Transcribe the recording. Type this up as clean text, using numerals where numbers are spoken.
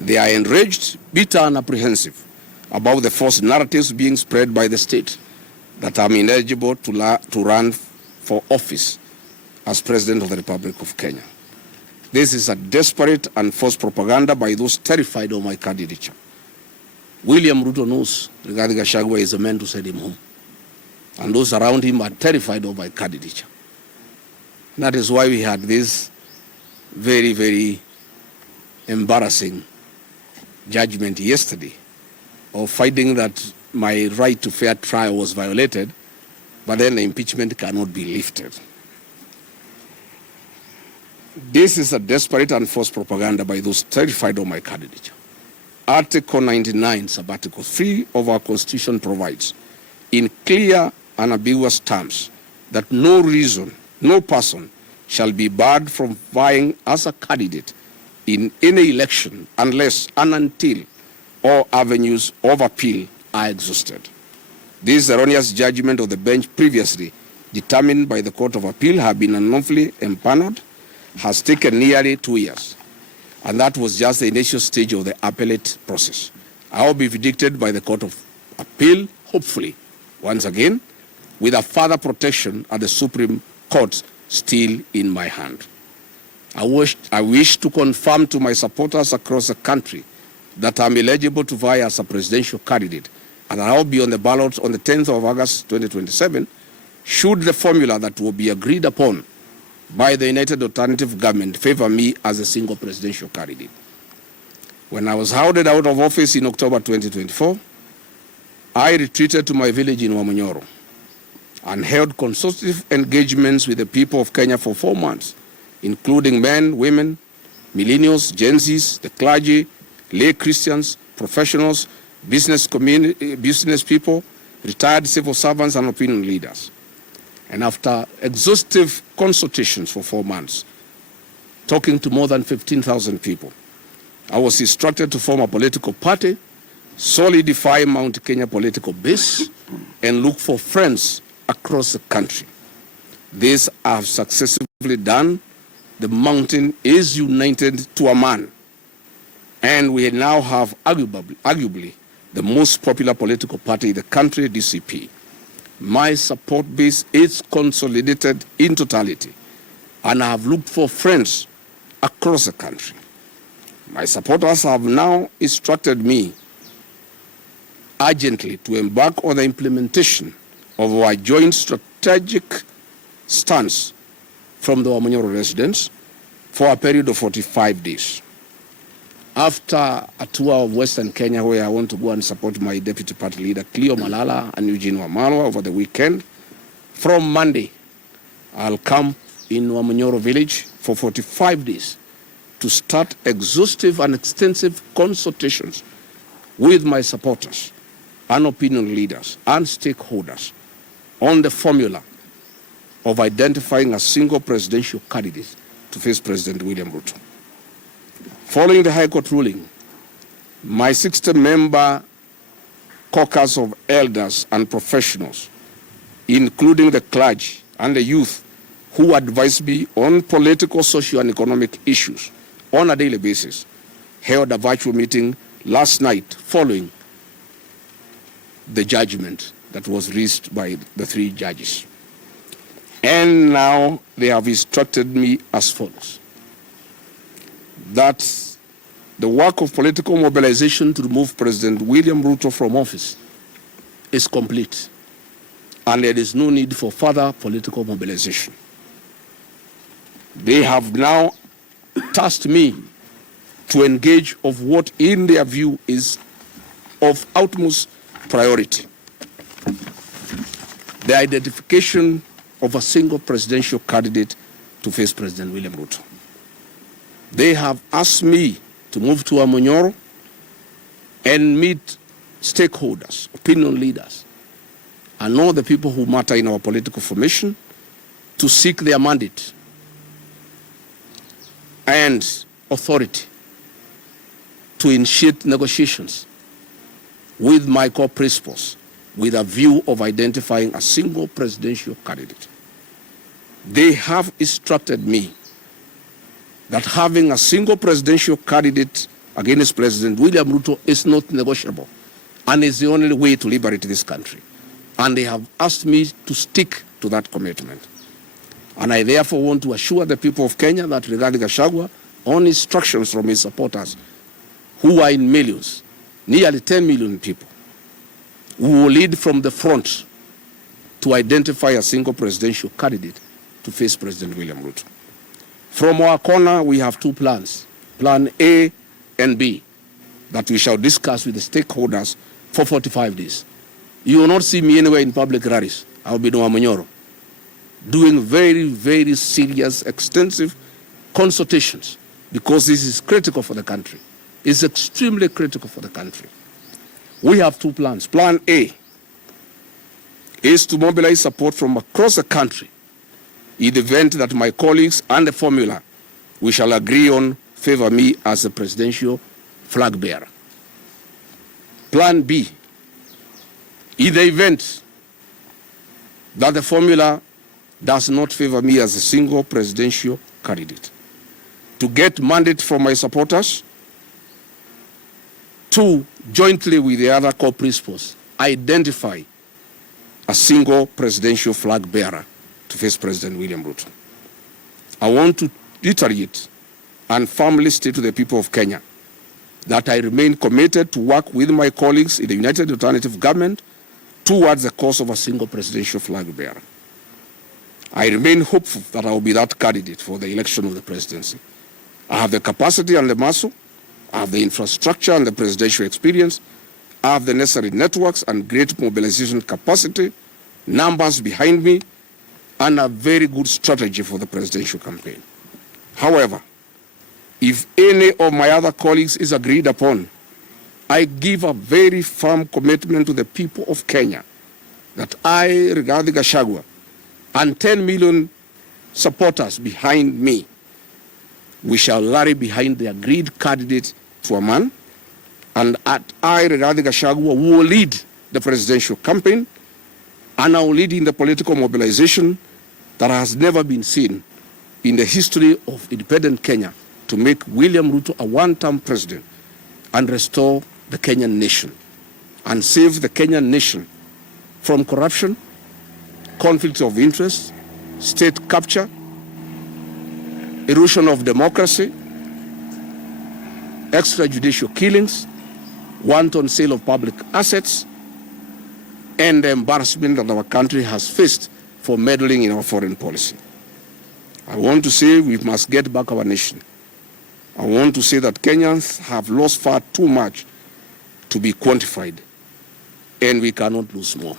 They are enraged, bitter, and apprehensive about the false narratives being spread by the state that I'm ineligible to run for office as President of the Republic of Kenya. This is a desperate and false propaganda by those terrified of my candidature. William Ruto knows Gachagua is a man to send him home. And those around him are terrified of my candidature. That is why we had this very, very embarrassing judgment yesterday of finding that my right to fair trial was violated, but then the impeachment cannot be lifted. This is a desperate and false propaganda by those terrified of my candidature. Article 99, Sub-Article 3 of our Constitution provides, in clear and ambiguous terms, that no person shall be barred from vying as a candidate in any election unless and until all avenues of appeal are exhausted. This erroneous judgment of the bench previously determined by the Court of Appeal have been unlawfully empaneled has taken nearly 2 years, and that was just the initial stage of the appellate process. I will be vindicated by the Court of Appeal, hopefully, once again, with a further protection at the Supreme Court still in my hand. I wish to confirm to my supporters across the country that I'm eligible to vie as a presidential candidate, and I'll be on the ballot on the 10th of August 2027, should the formula that will be agreed upon by the United Alternative Government favor me as a single presidential candidate. When I was hounded out of office in October 2024, I retreated to my village in Wamunyoro and held consultative engagements with the people of Kenya for 4 months, including men, women, millennials, Gen Zs, the clergy, lay Christians, professionals, business people, retired civil servants, and opinion leaders. And after exhaustive consultations for 4 months, talking to more than 15,000 people, I was instructed to form a political party, solidify Mount Kenya political base, and look for friends across the country. This I have successfully done. The mountain is united to a man, and we now have arguably the most popular political party in the country, DCP. My support base is consolidated in totality, and I have looked for friends across the country. My supporters have now instructed me urgently to embark on the implementation of our joint strategic stance from the Wamunyoro residents for a period of 45 days. After a tour of Western Kenya, where I want to go and support my deputy party leader, Cleo Malala and Eugene Wamalwa over the weekend, from Monday, I'll come in Wamunyoro village for 45 days to start exhaustive and extensive consultations with my supporters and opinion leaders and stakeholders on the formula of identifying a single presidential candidate to face President William Ruto. Following the High Court ruling, my 60-member caucus of elders and professionals, including the clergy and the youth who advise me on political, social, and economic issues on a daily basis, held a virtual meeting last night following the judgment that was reached by the 3 judges. And now they have instructed me as follows: that the work of political mobilization to remove President William Ruto from office is complete, and there is no need for further political mobilization. They have now tasked me to engage of what in their view is of utmost priority: the identification of a single presidential candidate to face President William Ruto. They have asked me to move to Wamunyoro and meet stakeholders, opinion leaders, and all the people who matter in our political formation to seek their mandate and authority to initiate negotiations with my core principles with a view of identifying a single presidential candidate. They have instructed me that having a single presidential candidate against President William Ruto is not negotiable and is the only way to liberate this country. And they have asked me to stick to that commitment. And I therefore want to assure the people of Kenya that regarding Gachagua, on instructions from his supporters, who are in millions, nearly 10 million people, who will lead from the front to identify a single presidential candidate to face President William Ruto. From our corner, we have two plans, Plan A and B, that we shall discuss with the stakeholders for 45 days. You will not see me anywhere in public rallies. I will be in Wamunyoro, doing very, very serious, extensive consultations, because this is critical for the country. It's extremely critical for the country. We have two plans. Plan A is to mobilize support from across the country in the event that my colleagues and the formula we shall agree on favor me as the presidential flag bearer. Plan B, in the event that the formula does not favor me as a single presidential candidate, to get mandate from my supporters to, jointly with the other core principles, identify a single presidential flag bearer to face President William Ruto. I want to reiterate and firmly state to the people of Kenya that I remain committed to work with my colleagues in the United Alternative Government towards the cause of a single presidential flag bearer. I remain hopeful that I will be that candidate for the election of the presidency. I have the capacity and the muscle, I have the infrastructure and the presidential experience, I have the necessary networks and great mobilization capacity, numbers behind me, and a very good strategy for the presidential campaign. However, if any of my other colleagues is agreed upon, I give a very firm commitment to the people of Kenya that I, regarding Gachagua, and 10 million supporters behind me, we shall rally behind the agreed candidate to a man, and I, regarding Gachagua, will lead the presidential campaign, and I will lead in the political mobilization that has never been seen in the history of independent Kenya to make William Ruto a one-term president and restore the Kenyan nation and save the Kenyan nation from corruption, conflict of interest, state capture, erosion of democracy, extrajudicial killings, wanton sale of public assets, and the embarrassment that our country has faced for meddling in our foreign policy. I want to say we must get back our nation. I want to say that Kenyans have lost far too much to be quantified, and we cannot lose more.